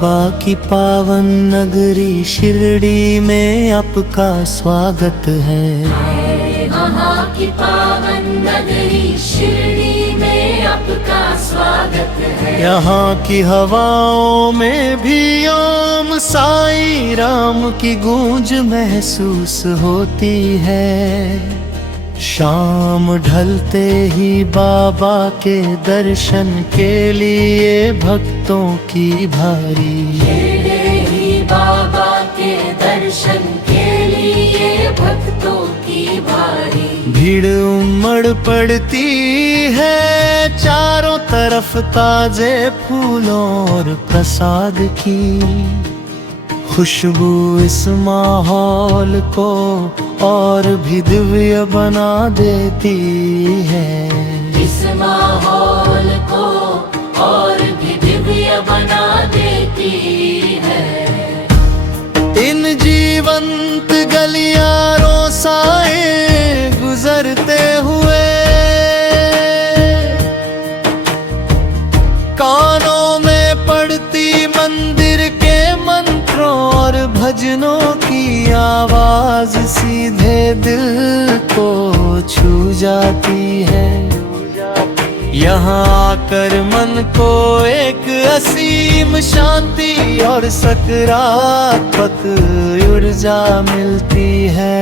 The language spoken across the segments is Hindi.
बाबा की पावन नगरी शिरडी में आपका स्वागत है। बाबा की पावन नगरी शिरडी में आपका स्वागत है। यहाँ की हवाओं में भी ओम साईं राम की गूंज महसूस होती है। शाम ढलते ही बाबा के दर्शन के लिए भक्तों की भारी ही बाबा के दर्शन के लिए भक्तों की भारी भीड़ उमड़ पड़ती है। चारों तरफ ताजे फूलों और प्रसाद की खुशबू इस माहौल को और भी दिव्य बना देती है। इस माहौल को और भी दिव्य बना देती है। इन जीवंत गलियारों साए गुजरते हुए कानों में पड़ती मंदिर के मंत्रों और भजनों की आवाज सीधे दिल को छू जाती है। यहाँ आकर मन को एक असीम शांति और सकारात्मक ऊर्जा मिलती है।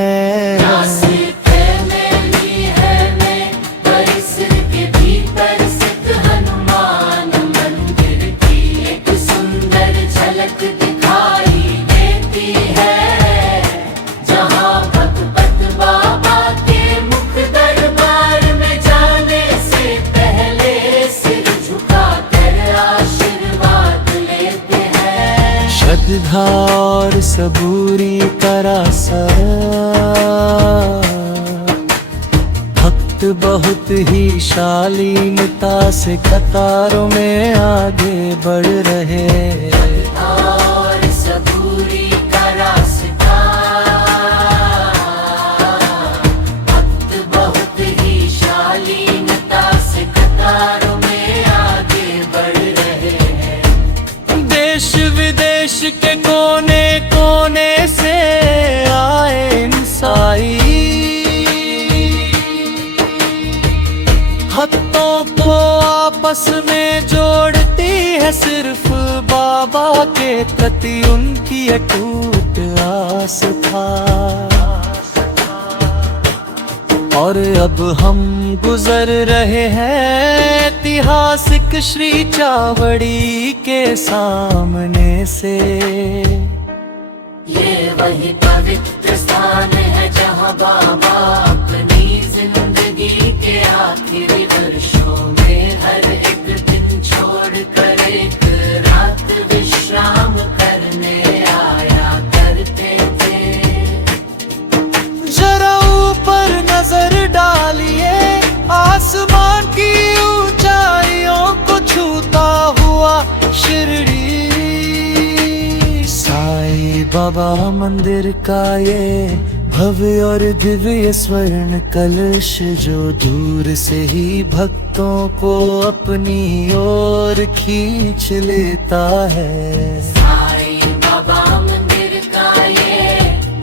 श्रद्धा और सबूरी तरह भक्त बहुत ही शालीनता से कतारों में आगे बढ़ रहे। और सबूरी का रास्ता भक्त बहुत ही शालीनता से कतारों में आगे बढ़ रहे हैं। देश विदेश के कोने कोने से आए इंसाई भक्तों को आपस में जोड़ती है सिर्फ बाबा के प्रति उनकी अटूट आस्था। और अब हम गुजर रहे हैं ऐतिहासिक श्री चावड़ी के सामने से। ये वही पवित्र स्थान है जहाँ बाबा अपनी जिंदगी के आखिरी वर्षों में हर एक दिन छोड़ कर एक रात विश्राम करने आया करते थे। जरा ऊपर नजर डालिए, आसमान की ऊंचाइयों को छूता हुआ शिरडी साईं बाबा मंदिर का ये भव्य और दिव्य स्वर्ण कलश जो दूर से ही भक्तों को अपनी ओर खींच लेता है। साईं बाबा मंदिर का ये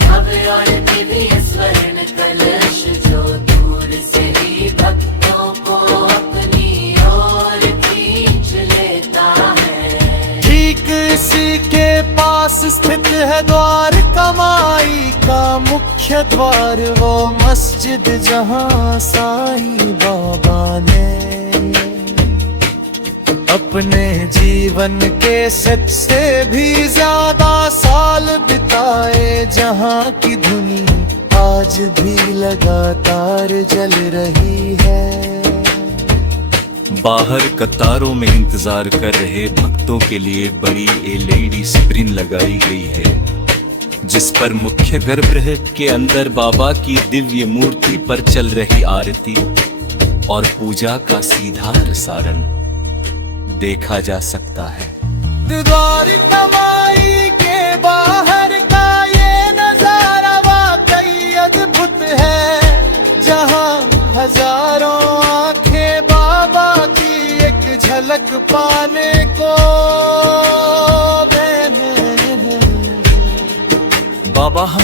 भव्य और दिव्य स्वर्ण कलश जो दूर से ही भक्तों को अपनी ओर खींच लेता है। ठीक इसी के पास स्थित है द्वार कमाई का मुख्य द्वार, वो मस्जिद जहां साईं बाबा ने अपने जीवन के सबसे भी ज्यादा साल बिताए, जहां की धुनी आज भी लगातार जल रही है। बाहर कतारों में इंतजार कर रहे भक्तों के लिए बड़ी LED स्क्रीन लगाई गई है, जिस पर मुख्य गर्भगृह के अंदर बाबा की दिव्य मूर्ति पर चल रही आरती और पूजा का सीधा प्रसारण देखा जा सकता है। द्वार कमाई के बाहर का ये नजारा वाकई अद्भुत है, जहां हजारों आंखें बाबा की एक झलक पाने को बाबा हम